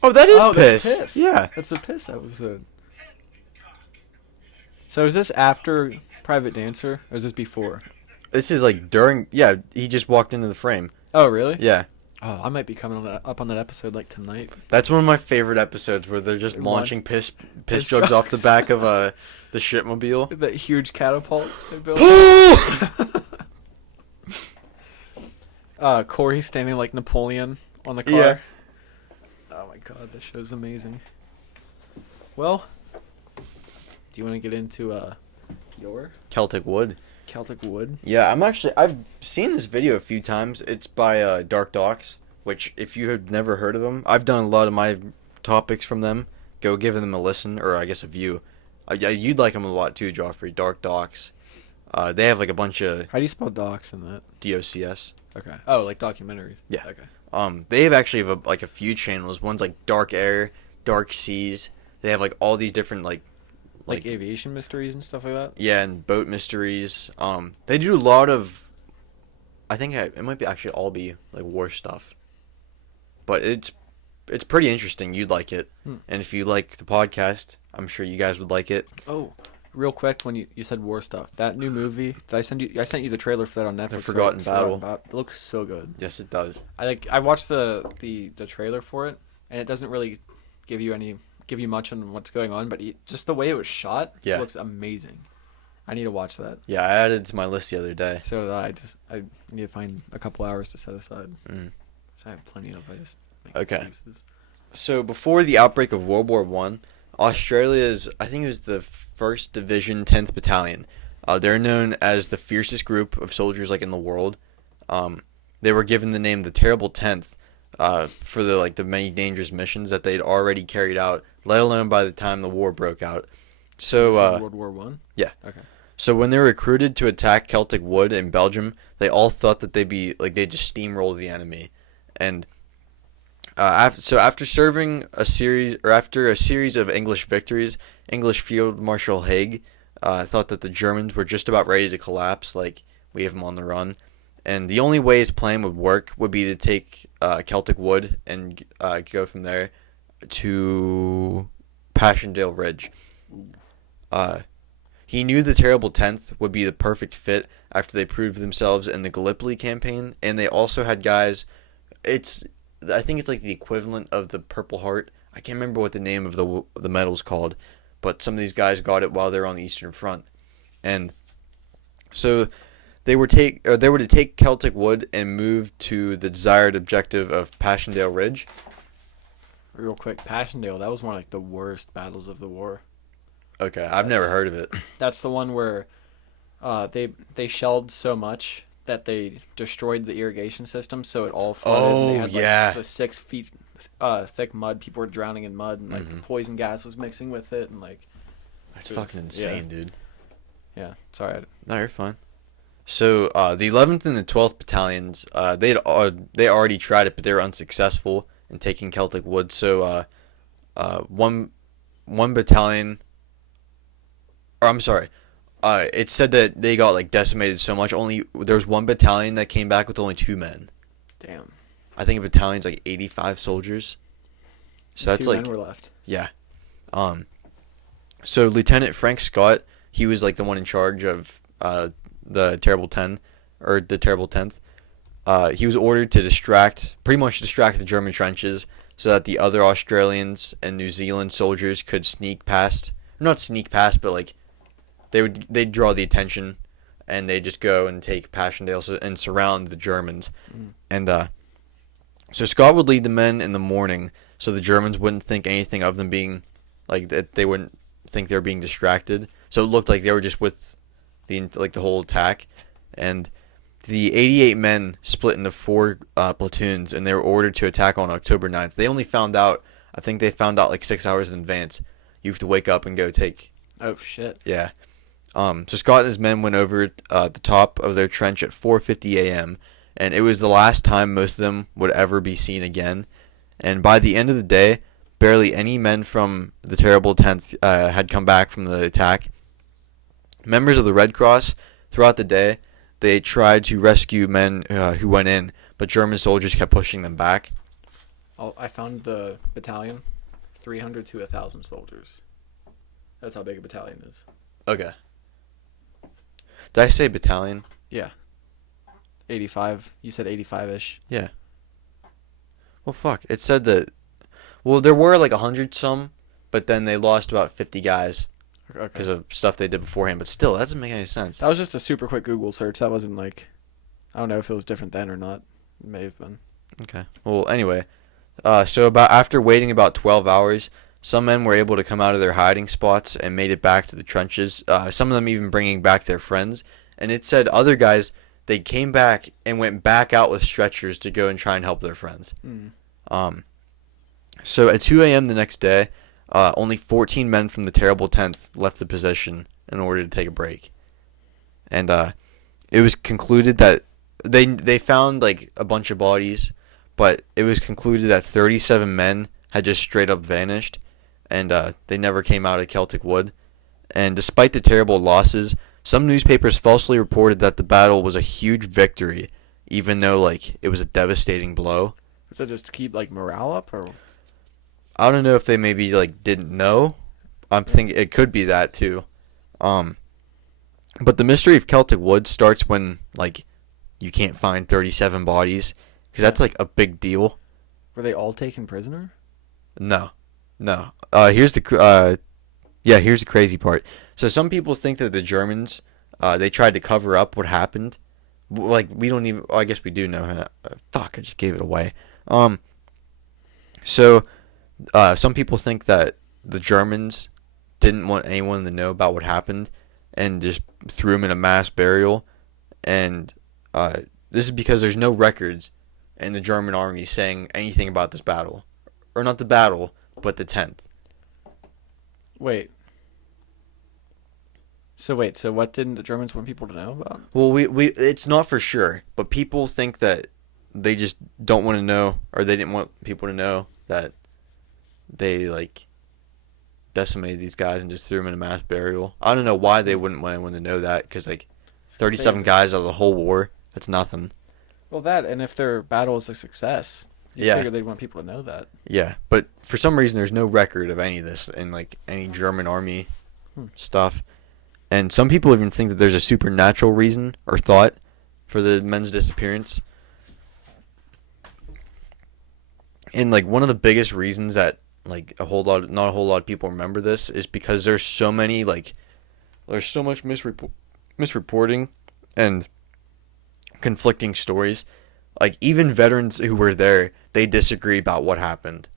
Oh, that is that's piss. Yeah. That's the piss episode. So is this after Private Dancer, or is this before? This is like during. Yeah, he just walked into the frame. Oh, really? Yeah. Oh, I might be coming up on that episode like tonight. That's one of my favorite episodes where they're just launching piss jugs off the back of the shipmobile. That huge catapult they built. Corey standing like Napoleon on the car. Yeah. Oh my god, this show's amazing. Well, do you want to get into your Celtic Wood. Celtic Wood? Yeah, I've seen this video a few times. It's by Dark Docs, which if you have never heard of them, I've done a lot of my topics from them. Go give them a listen, or I guess a view. Yeah, you'd like them a lot too, Joffrey. Dark Docs. They have like a bunch of How do you spell docs in that? DOCS. Okay. Oh, like documentaries. Yeah. Okay. They have actually have a few channels. One's like Dark Air, Dark Seas. They have like all these different like aviation mysteries and stuff like that. yeah, and boat mysteries. They do a lot of. I think it might be actually all be like war stuff. But it's pretty interesting. You'd like it, and if you like the podcast, I'm sure you guys would like it. Oh, real quick, when you said war stuff, that new movie, did I send you? I sent you the trailer for that on Netflix. Forgotten Battle. It looks so good. Yes, it does. I watched the trailer for it, and it doesn't really give you much on what's going on, but just the way it was shot looks amazing. I need to watch that. Yeah, I added it to my list the other day. So I need to find a couple hours to set aside. Mm. Which I have plenty of. I just make Okay. excuses. So before the outbreak of World War One, Australia's, I think it was the 1st Division 10th Battalion. They're known as the fiercest group of soldiers like in the world. They were given the name the Terrible 10th for the many dangerous missions that they'd already carried out, let alone by the time the war broke out. So World War One. yeah. Okay. So when they were recruited to attack Celtic Wood in Belgium, they all thought that they'd just steamroll the enemy, and after a series of English victories, English Field Marshal Haig thought that the Germans were just about ready to collapse, like we have them on the run, and the only way his plan would work would be to take Celtic Wood and go from there to Passchendaele Ridge. He knew the Terrible Tenth would be the perfect fit after they proved themselves in the Gallipoli campaign, and they also had guys. I think it's like the equivalent of the Purple Heart. I can't remember what the name of the medal's called, but some of these guys got it while they were on the Eastern Front, and so they were to take Celtic Wood and move to the desired objective of Passchendaele Ridge. Real quick, Passchendaele, that was one of like the worst battles of the war. Okay, I've never heard of it. That's the one where they shelled so much that they destroyed the irrigation system, so it all flooded. Oh, and they had, like, yeah. the 6 feet thick mud. People were drowning in mud, and like poison gas was mixing with it, and like That's fucking insane, dude. Yeah, sorry. No, you're fine. So the 11th and the 12th battalions, they already tried it, but they were unsuccessful in taking Celtic Wood. So one battalion, or I'm sorry, it said that they got like decimated so much. There was one battalion that came back with only 2 men. Damn. I think a battalion's like 85 soldiers. So that's 2 like men were left. yeah. So Lieutenant Frank Scott, he was like the one in charge of the Terrible 10 or the Terrible 10th. He was ordered to pretty much distract the German trenches so that the other Australians and New Zealand soldiers could not sneak past, but like they'd draw the attention, and they'd just go and take Passchendaele and surround the Germans. And so Scott would lead the men in the morning, so the Germans wouldn't think anything of them being like that. They wouldn't think they were being distracted. So it looked like they were just with the whole attack. And the 88 men split into 4 platoons, and they were ordered to attack on October 9th. I think they found out like 6 hours in advance. You have to wake up and go take. Oh shit. Yeah. So Scott and his men went over the top of their trench at 4:50 a.m., and it was the last time most of them would ever be seen again. And by the end of the day, barely any men from the Terrible 10th had come back from the attack. Members of the Red Cross, throughout the day, they tried to rescue men who went in, but German soldiers kept pushing them back. I found the battalion, 300 to 1,000 soldiers. That's how big a battalion is. Okay. Did I say battalion? Yeah. 85. You said 85-ish. Yeah. Well, fuck. It said that. Well, there were like 100 some, but then they lost about 50 guys because of stuff they did beforehand. But still, that doesn't make any sense. That was just a super quick Google search. That wasn't like, I don't know if it was different then or not. It may have been. Okay. Well, anyway, so after waiting about 12 hours, some men were able to come out of their hiding spots and made it back to the trenches. Some of them even bringing back their friends. And it said other guys, they came back and went back out with stretchers to go and try and help their friends. So at 2 a.m. the next day, only 14 men from the Terrible 10th left the position in order to take a break. And it was concluded that they found like a bunch of bodies, but it was concluded that 37 men had just straight up vanished, and they never came out of Celtic Wood. And despite the terrible losses, some newspapers falsely reported that the battle was a huge victory, even though like it was a devastating blow. So just to keep like morale up, or I don't know if they maybe like didn't know. I'm thinking it could be that too. But the mystery of Celtic Wood starts when like you can't find 37 bodies, because that's like a big deal. Were they all taken prisoner? No. Here's the crazy part. So some people think that the Germans, they tried to cover up what happened. Like we don't even. I guess we do know. Fuck! I just gave it away. So some people think that the Germans didn't want anyone to know about what happened, and just threw them in a mass burial. And this is because there's no records in the German army saying anything about this battle, or not the battle, but the 10th. Wait. So wait, so what didn't the Germans want people to know about? Well, we it's not for sure, but people think that they just don't want to know, or they didn't want people to know that they like decimated these guys and just threw them in a mass burial. I don't know why they wouldn't want anyone to know that, because like 37 guys out of the whole war, that's nothing. Well, that, and if their battle is a success, you Yeah. figure they'd want people to know that. Yeah, but for some reason there's no record of any of this in like any German army stuff. And some people even think that there's a supernatural reason or thought for the men's disappearance. And like one of the biggest reasons that like not a whole lot of people remember this is because there's so many like there's so much misreporting and conflicting stories. Like even veterans who were there, they disagree about what happened.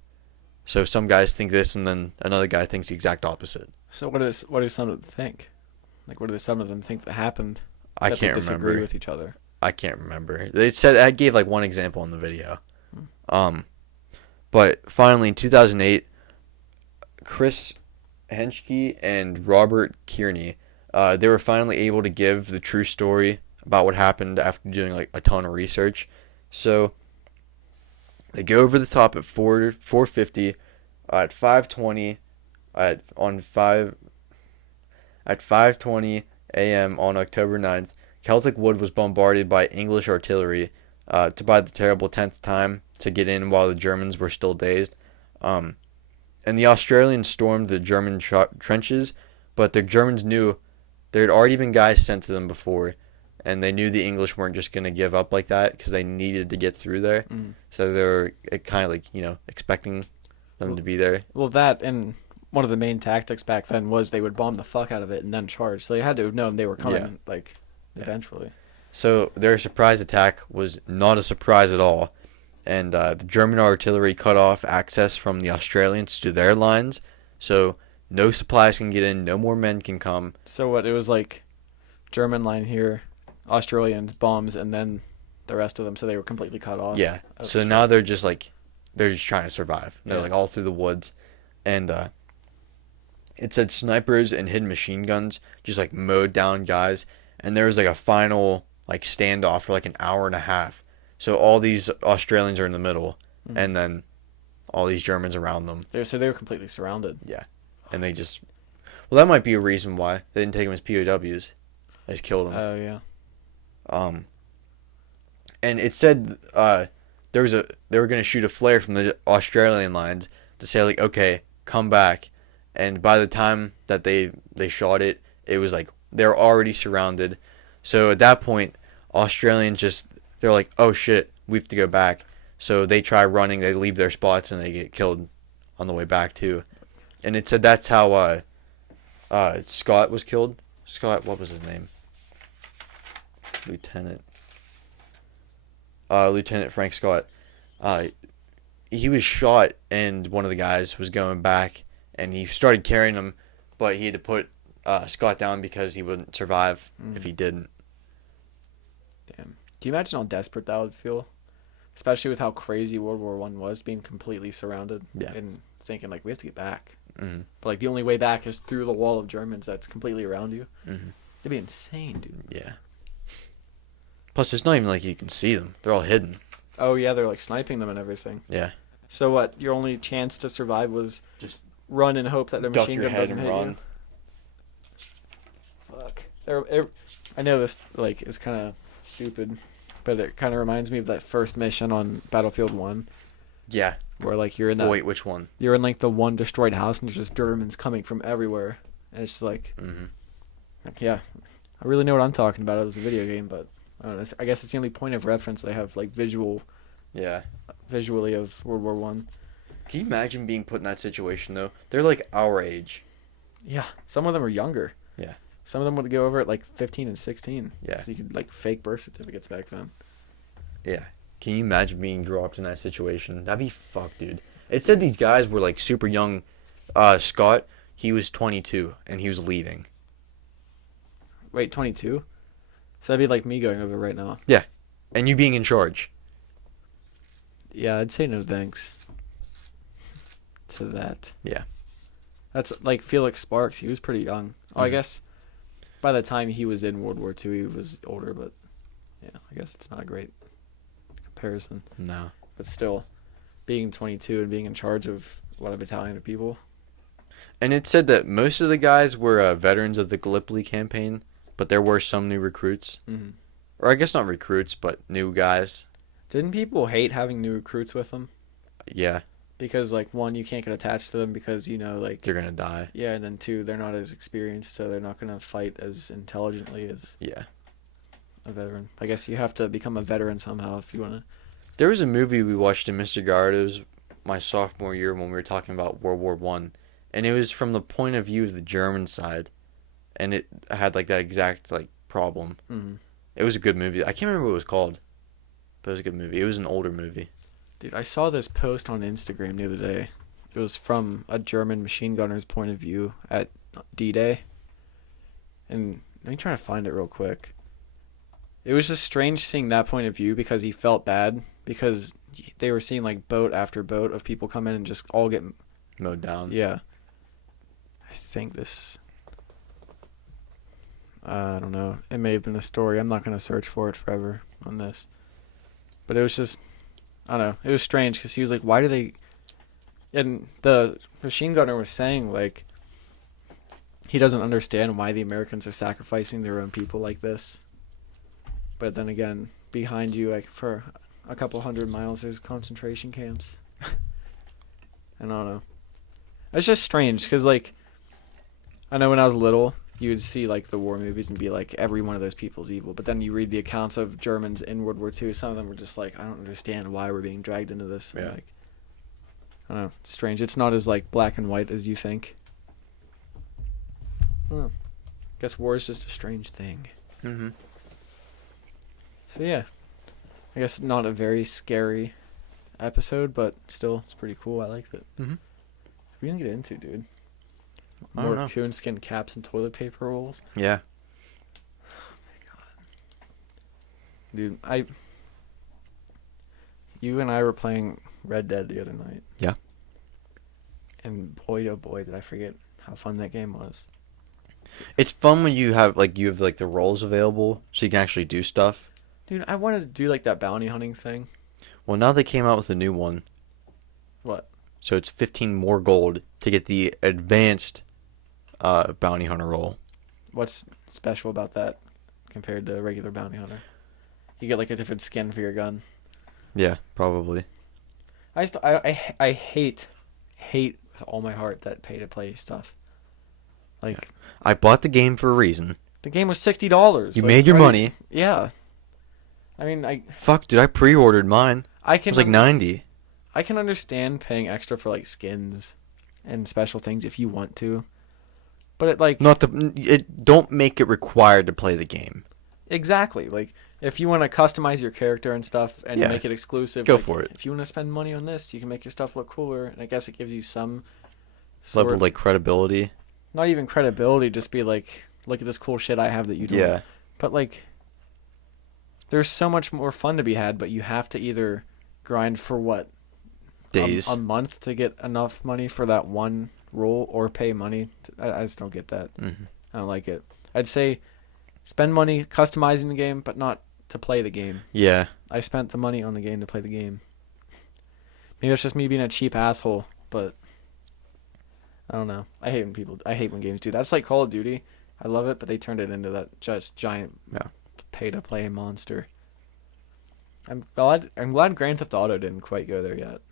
So some guys think this, and then another guy thinks the exact opposite. So what do some of them think? Like, what do some of them think that happened? I that can't they disagree remember. with each other. I can't remember. They said I gave like one example in the video. But finally in 2008, Chris Henschke and Robert Kearney, they were finally able to give the true story about what happened after doing like a ton of research. So they go over the top at 4:50, at 5:20, at 5:20 a.m. on October 9th. Celtic Wood was bombarded by English artillery to by the terrible 10th time to get in while the Germans were still dazed. And the Australians stormed the German trenches, but the Germans knew there had already been guys sent to them before, and they knew the English weren't just going to give up like that because they needed to get through there. So they were kind of like, expecting them to be there. Well, that, and one of the main tactics back then was they would bomb the fuck out of it and then charge. So they had to have known they were coming, eventually. So their surprise attack was not a surprise at all. And the German artillery cut off access from the Australians to their lines. So no supplies can get in, no more men can come. So what, it was like German line here, Australians, bombs, and then the rest of them, so they were completely cut off. Yeah. So now they're just trying to survive. They're like all through the woods. And it said snipers and hidden machine guns just like mowed down guys. And there was like a final like standoff for like an hour and a half. So all these Australians are in the middle, and then all these Germans around them. So they were completely surrounded. Yeah. And they just... Well, that might be a reason why they didn't take them as POWs. They just killed them. Oh, yeah. And it said they were going to shoot a flare from the Australian lines to say, like, okay, come back. And by the time that they shot it, it was like they're already surrounded. So at that point, Australians just... They're like, oh, shit, we have to go back. So they try running, they leave their spots, and they get killed on the way back, too. And it said that's how Scott was killed. Scott, what was his name? Lieutenant Frank Scott. He was shot, and one of the guys was going back, and he started carrying him, but he had to put Scott down because he wouldn't survive if he didn't. Damn. Can you imagine how desperate that would feel? Especially with how crazy World War I was, being completely surrounded and thinking, like, we have to get back. But, like, the only way back is through the wall of Germans that's completely around you. It'd be insane, dude. Yeah. Plus, it's not even like you can see them. They're all hidden. Oh, yeah, they're, like, sniping them and everything. Yeah. So what, your only chance to survive was just run and hope that a machine gun doesn't hit you? Fuck. I know this, like, is kind of stupid, but it kind of reminds me of that first mission on Battlefield 1. Yeah. Where, like, you're in that... Wait, which one? You're in, like, the one destroyed house, and there's just Germans coming from everywhere. And it's just, like... yeah. I really know what I'm talking about. It was a video game, but... I don't know. I guess it's the only point of reference that I have, like, visually of World War One. Can you imagine being put in that situation, though? They're, like, our age. Yeah. Some of them are younger. Yeah. Some of them would go over at, like, 15 and 16. Yeah. So you could, like, fake birth certificates back then. Yeah. Can you imagine being dropped in that situation? That'd be fucked, dude. It said these guys were, like, super young. Scott, he was 22, and he was leading. Wait, 22? So that'd be like me going over right now. Yeah. And you being in charge. Yeah, I'd say no thanks to that. Yeah. That's like Felix Sparks. He was pretty young. Oh, I guess by the time he was in World War II, he was older. But yeah, I guess it's not a great comparison. No. But still, being 22 and being in charge of a lot of Italian people. And it said that most of the guys were veterans of the Gallipoli campaign, but there were some new recruits. Mm-hmm. Or I guess not recruits, but new guys. Didn't people hate having new recruits with them? Yeah. Because, like, one, you can't get attached to them because, you know, like... They're going to die. Yeah, and then two, they're not as experienced, so they're not going to fight as intelligently as a veteran. I guess you have to become a veteran somehow if you want to... There was a movie we watched in Mr. Guard. It was my sophomore year when we were talking about World War One, and it was from the point of view of the German side, and it had like that exact like problem. Mm-hmm. It was a good movie. I can't remember what it was called, but it was a good movie. It was an older movie. Dude, I saw this post on Instagram the other day. It was from a German machine gunner's point of view at D-Day, and I'm trying to find it real quick. It was just strange seeing that point of view because he felt bad because they were seeing like boat after boat of people come in and just all get mowed down. Yeah. I think this... I don't know. It may have been a story. I'm not going to search for it forever on this. But it was just... I don't know. It was strange because he was like, why do they... And the machine gunner was saying, like, he doesn't understand why the Americans are sacrificing their own people like this. But then again, behind you, like, for a couple 100 miles, there's concentration camps. And I don't know. It's just strange because, like, I know when I was little, you would see, like, the war movies and be like, every one of those people's evil. But then you read the accounts of Germans in World War II. Some of them were just like, I don't understand why we're being dragged into this. Yeah. And, like, I don't know. It's strange. It's not as, like, black and white as you think. I don't know. Guess war is just a strange thing. Mm-hmm. So, yeah. I guess not a very scary episode, but still, it's pretty cool. I liked it. Mm-hmm. We didn't get into, dude. I don't More know. coonskin caps and toilet paper rolls. Yeah. Dude, you and I were playing Red Dead the other night. Yeah. And boy, oh boy, did I forget how fun that game was. It's fun when you have like the roles available so you can actually do stuff. Dude, I wanted to do like that bounty hunting thing. Well, now they came out with a new one. What? So it's 15 more gold to get the advanced bounty hunter role. What's special about that compared to a regular bounty hunter? You get like a different skin for your gun. Yeah, probably. I hate with all my heart that pay to play stuff. Like, I bought the game for a reason. the game was $60. You made your money. Yeah. I mean, Fuck, dude, I pre-ordered mine. I It can was like 90. I can understand paying extra for like skins and special things if you want to. But Don't make it required to play the game. Exactly. Like, if you want to customize your character and stuff and Yeah. make it exclusive, Go like, for it. If you want to spend money on this, you can make your stuff look cooler. And I guess it gives you some Level like credibility. not even credibility, just be like, look at this cool shit I have that you don't. Yeah. But like, there's so much more fun to be had, but you have to either grind for what? Days. A month to get enough money for that one role, or pay money. I just don't get that. Mm-hmm. I don't like it. I'd say spend money customizing the game, but not to play the game. Yeah. I spent the money on the game to play the game. Maybe that's just me being a cheap asshole, but I don't know. I hate when games do that. That's like Call of Duty. I love it, but they turned it into that just giant pay to play monster. I'm glad Grand Theft Auto didn't quite go there yet.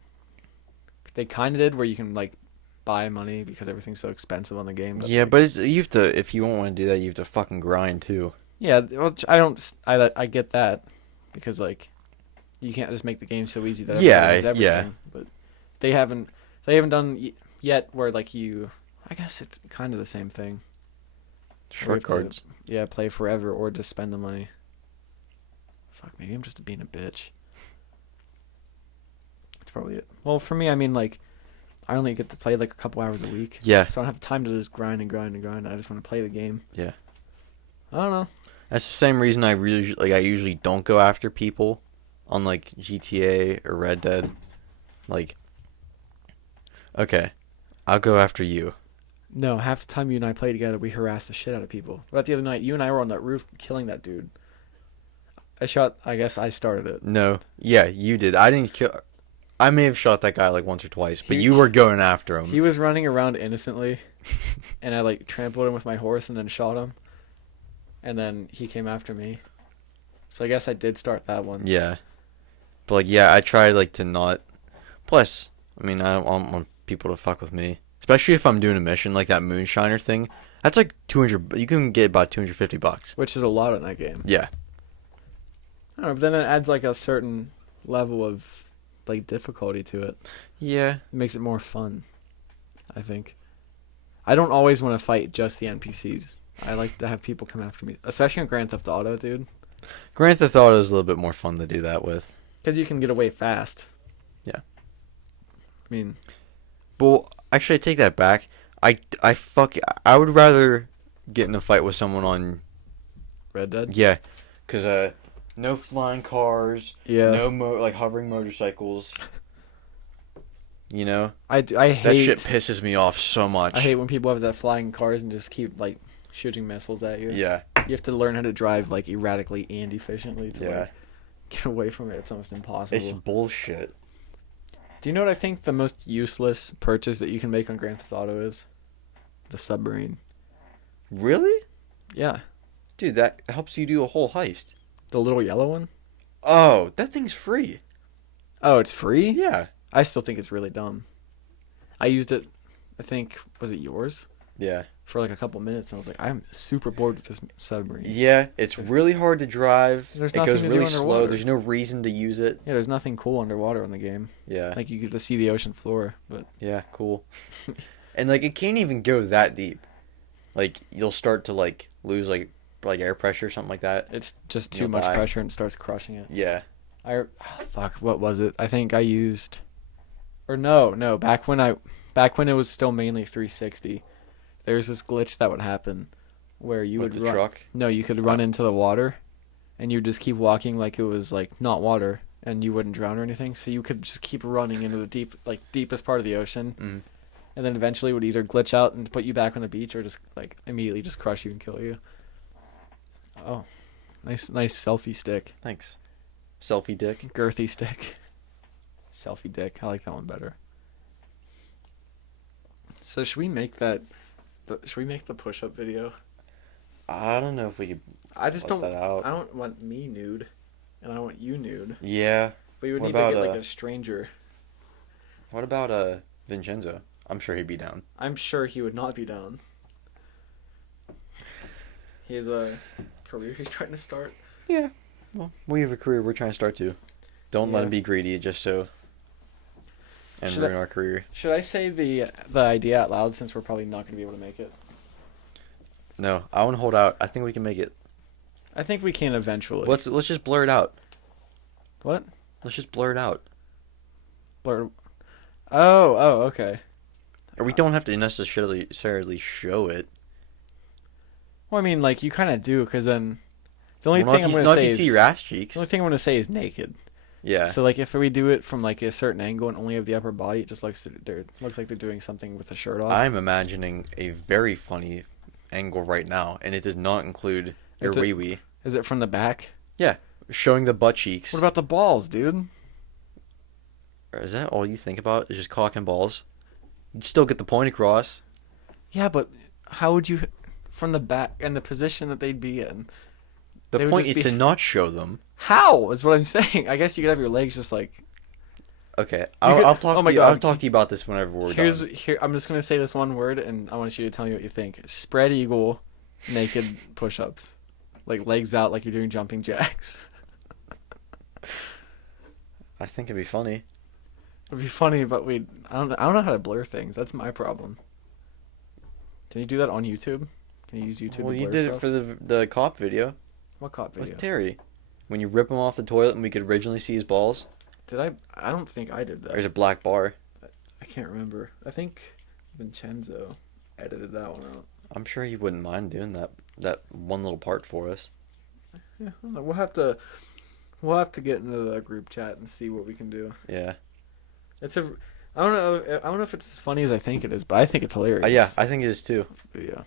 They kind of did, where you can like buy money because everything's so expensive on the game. Yeah, but you have to, if you want to do that, you have to fucking grind too. Yeah, well, I get that, because like you can't just make the game so easy that everybody does everything. Yeah. But they haven't done yet where like I guess it's kind of the same thing. Short cards. Yeah, play forever or just spend the money. Fuck, maybe I'm just being a bitch. That's probably it. Well, for me, I mean, like, I only get to play like a couple hours a week. Yeah. So I don't have time to just grind and grind and grind. I just want to play the game. Yeah. I don't know. That's the same reason I usually don't go after people on like GTA or Red Dead. Like, okay, I'll go after you. No, half the time you and I play together, we harass the shit out of people. But the other night, you and I were on that roof killing that dude. I guess I started it. No. Yeah, you did. I didn't kill. I may have shot that guy like once or twice, but He- you were going after him. He was running around innocently, and I like trampled him with my horse and then shot him. And then he came after me. So I guess I did start that one. Yeah. But like, yeah, I tried like to not. Plus, I mean, I don't want people to fuck with me, especially if I'm doing a mission like that moonshiner thing. That's like 200. You can get about $250. Which is a lot in that game. Yeah. I don't know, but then it adds like a certain level of like difficulty to it. Yeah. It makes it more fun, I think. I don't always want to fight just the NPCs. I like to have people come after me, especially on Grand Theft Auto, dude. Grand Theft Auto is a little bit more fun to do that with. Because you can get away fast. Yeah. I mean, But actually, I take that back. I would rather get in a fight with someone on. Red Dead. Yeah, because no flying cars. Yeah. No like hovering motorcycles. You know. I hate That shit pisses me off so much. I hate when people have that flying cars and just keep like shooting missiles at you. Yeah. You have to learn how to drive like erratically and efficiently to Yeah. like, get away from it. It's almost impossible. It's bullshit. Do you know what I think the most useless purchase that you can make on Grand Theft Auto is? The submarine. Really? Yeah. Dude, that helps you do a whole heist. The little yellow one? Oh, that thing's free. Oh, it's free? Yeah. I still think it's really dumb. I used it, I think, was it yours? Yeah. For like a couple minutes, and I was like, I'm super bored with this submarine. Yeah, it's really hard to drive. There's It nothing goes to do really slow. underwater. There's no reason to use it. Yeah, there's nothing cool underwater in the game. Yeah. Like, you get to see the ocean floor, but... Yeah, cool. And like it can't even go that deep. Like you'll start to like lose like air pressure or something like that. It's just too You'll much die. pressure and it starts crushing it. Yeah. Fuck, what was it? I think I used... Or no, back when it was still mainly 360, there's this glitch that would happen where you With would the run... truck. No, you could run into the water, and you'd just keep walking like it was like not water, and you wouldn't drown or anything. So you could just keep running into the deepest part of the ocean, Mm. and then eventually it would either glitch out and put you back on the beach, or just like immediately just crush you and kill you. Oh, nice selfie stick, Thanks. Selfie dick. girthy stick, selfie dick. I like that one better. So should we make that? Should we make the push-up video? I don't know if we could. I just let don't. that out. I don't want me nude, and I don't want you nude. Yeah. But you would What need to get about, like a stranger. What about Vincenzo? I'm sure he'd be down. I'm sure he would not be down. He has a career he's trying to start. Yeah. Well, we have a career we're trying to start too. Don't let Yeah. him be greedy just so. And Should ruin our career. Should I say the idea out loud since we're probably not going to be able to make it? No, I want to hold out. I think we can make it. I think we can eventually. Let's just blur it out. What? Let's just blur it out. Blur. Oh, okay. Or we don't have to necessarily show it. Well, I mean, like you kind of do, because then the only Well, thing I'm not going to if say you is see your ass cheeks. the only thing I'm going to say is naked. Yeah. So like if we do it from like a certain angle and only have the upper body, it just looks like they're doing something with the shirt off. I'm imagining a very funny angle right now, and it does not include your Is it- wee-wee. Is it from the back? Yeah, showing the butt cheeks. What about the balls, dude? Is that all you think about? Is just cock and balls? You'd still get the point across. Yeah, but how would you, from the back and the position that they'd be in? The They would point just is be- to not show them. How is what I'm saying. I guess you could have your legs just like. Okay, could- I'll talk oh my to you. God. I'll talk to you about this whenever we're done. Here, I'm just gonna say this one word, and I want you to tell me what you think. Spread eagle, naked push-ups, like legs out, like you're doing jumping jacks. I think it'd be funny. It'd be funny, but I don't know how to blur things. That's my problem. Can you do that on YouTube? Can you use YouTube Well, to you blur did stuff? it for the cop video What cop video? with Terry. When you rip him off the toilet and we could originally see his balls. Did I? I don't think I did that. There's a black bar. I can't remember. I think Vincenzo edited that one out. I'm sure he wouldn't mind doing that one little part for us. Yeah, I don't know. We'll have to get into the group chat and see what we can do. Yeah. I don't know if it's as funny as I think it is, but I think it's hilarious. Yeah, I think it is too. But yeah.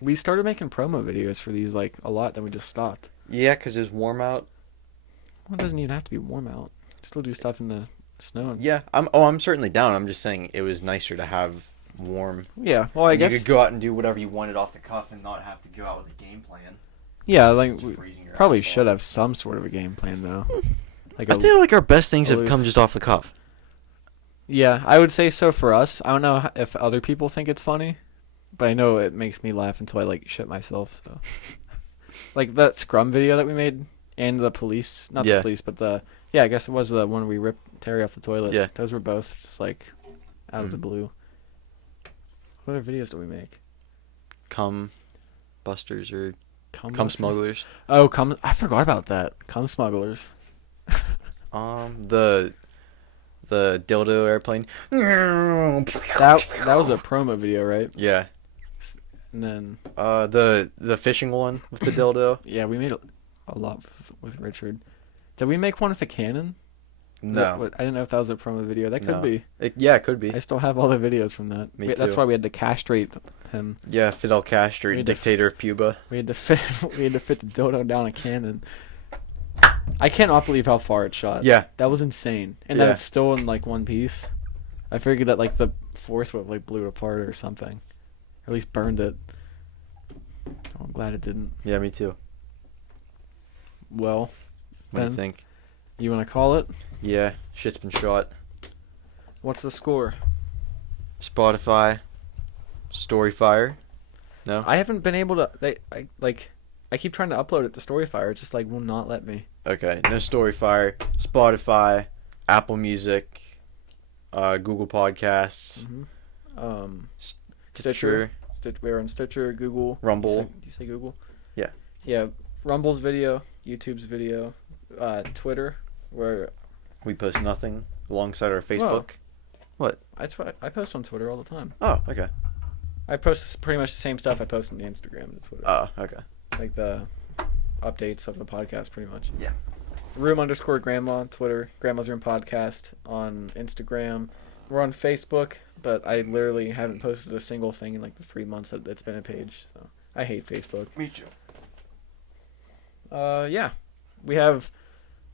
We started making promo videos for these like a lot, then we just stopped. Yeah, because it's warm out. Well, it doesn't even have to be warm out. Still do stuff in the snow. Yeah, I'm certainly down. I'm just saying it was nicer to have warm. Yeah, well, I guess you could go out and do whatever you wanted off the cuff and not have to go out with a game plan. yeah, like Just we freezing your probably ass should off. have some sort of a game plan though. Like I feel like our best things have loose- come just off the cuff. yeah, I would say so for us. I don't know if other people think it's funny, but I know it makes me laugh until I like shit myself. So, like that Scrum video that we made and the police, not Yeah. the police, but I guess it was the one we ripped Terry off the toilet. Yeah. Those were both just like out of the Mm. blue. What other videos do we make? Cum busters or cum Busters? smugglers. Oh, I forgot about that. Cum smugglers. The dildo airplane. That was a promo video, right? Yeah. And then The fishing one with the dildo. yeah, we made a lot with Richard. Did we make one with a cannon? No. I didn't know if that was a promo video. That could No. be. It could be. I still have all the videos from that. Me That's too. why we had to castrate him. Yeah, Fidel Castro, We had to dictator of Cuba. We had to fit the dildo down a cannon. I cannot believe how far it shot. Yeah. That was insane. And Yeah. then it's still in like one piece. I figured that like the force would have like blew it apart or something. Or at least burned it. Oh, I'm glad it didn't. Yeah, me too. Well, What do you Ben? think? you want to call it? Yeah, shit's been shot. What's the score? Spotify, Storyfire. No. I haven't been able to. I keep trying to upload it to Storyfire. It just like will not let me. Okay, no Storyfire, Spotify, Apple Music, Google Podcasts, Stitcher. We're on Stitcher, Google. Rumble. Do you say Google? Yeah. Yeah. Rumble's video, YouTube's video, Twitter, where We post nothing alongside our Facebook. I post on Twitter all the time. Oh, okay. I post pretty much the same stuff I post on the Instagram and Twitter. Oh, okay. Like the updates of the podcast, pretty much. Yeah. Room_grandma on Twitter. Grandma's Room Podcast on Instagram. We're on Facebook, but I literally haven't posted a single thing in like the 3 months that it's been a page. So I hate Facebook. Me too. Yeah. We have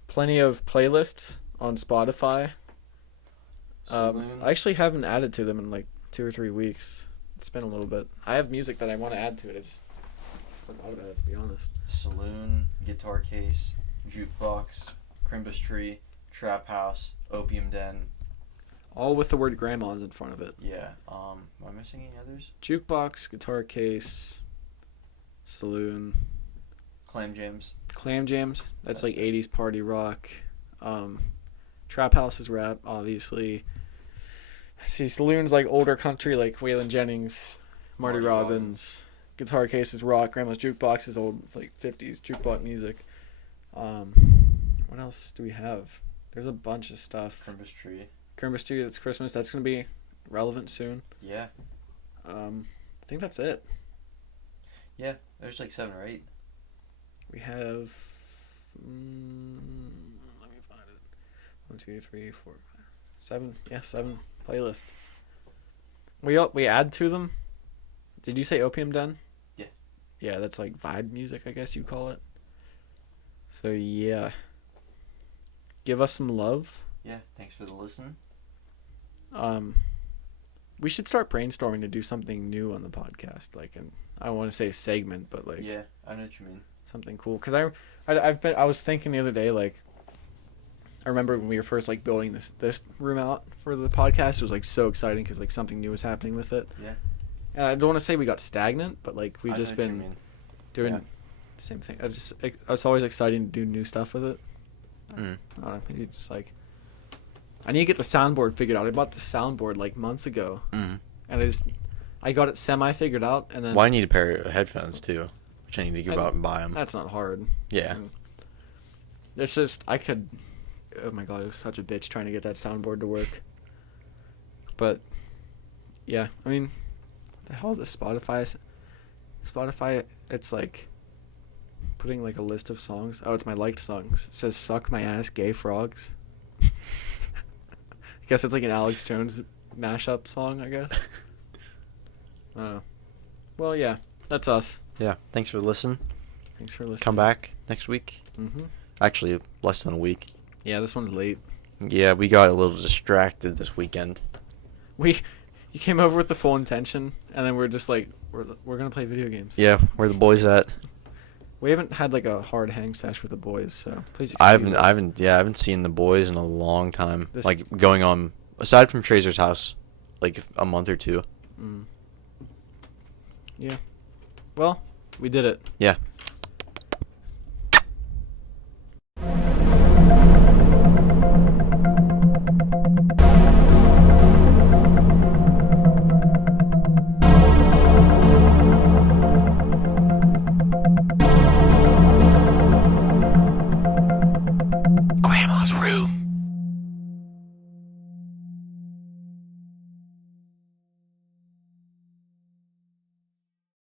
plenty of playlists on Spotify. I actually haven't added to them in like 2 or 3 weeks. It's been a little bit. I have music that I want to add to it. I just forgot about it, to be honest. Saloon, Guitar Case, Jukebox, Crimbus Tree, Trap House, Opium Den. All with the word grandmas in front of it. Yeah. Am I missing any others? Jukebox, Guitar Case, Saloon, Clam Jams. Clam Jams. That's like it. 80s party rock. Trap House is rap, obviously. See, Saloon's like older country, like Waylon Jennings, Marty Robbins. Guitar Case is rock. Grandma's Jukebox is old, like 50s jukebox music. What else do we have? There's a bunch of stuff. Crimbus Tree, that's Christmas. That's going to be relevant soon. Yeah. I think that's it. Yeah, there's like 7 or 8. We have... let me find it. 1, 2, 3, 4, 5, 7. Yeah, 7 playlists. We add to them. Did you say Opium Den? Yeah. Yeah, that's like vibe music, I guess you'd call it. So yeah. Give us some love. Yeah, thanks for the listen. We should start brainstorming to do something new on the podcast. Like, and I don't want to say a segment, but like Yeah, I know what you mean. something cool. Cause I was thinking the other day, like, I remember when we were first like building this room out for the podcast. It was like so exciting because like something new was happening with it. Yeah. And I don't want to say we got stagnant, but like we've I just know what you been mean. doing Yeah. the same thing. It's always exciting to do new stuff with it. Mm. I don't know, maybe just like I need to get the soundboard figured out. I bought the soundboard like months ago, Mm. and I got it semi figured out, and then Well, I need a pair of headphones too, which I need to go out and buy them. that's not hard. Yeah. And it's just I could. Oh my god, it was such a bitch trying to get that soundboard to work. But yeah, I mean, the hell is this Spotify? Spotify, it's like putting like a list of songs. Oh, it's my liked songs. It says "Suck My Ass, Gay Frogs." Guess it's like an Alex Jones mashup song, I guess. I don't know. Well, yeah, that's us. Yeah. Thanks for listening. Thanks for listening. Come back next week. Mm-hmm. Actually, less than a week. Yeah, this one's late. Yeah, we got a little distracted this weekend. You came over with the full intention, and then we're just like, we're gonna play video games. Yeah, where the boys at? We haven't had like a hard hang sesh with the boys, so please excuse I us. haven't seen the boys in a long time. This- Like going on, aside from Tracer's house, like a month or two. Mm. Yeah. Well, we did it. Yeah.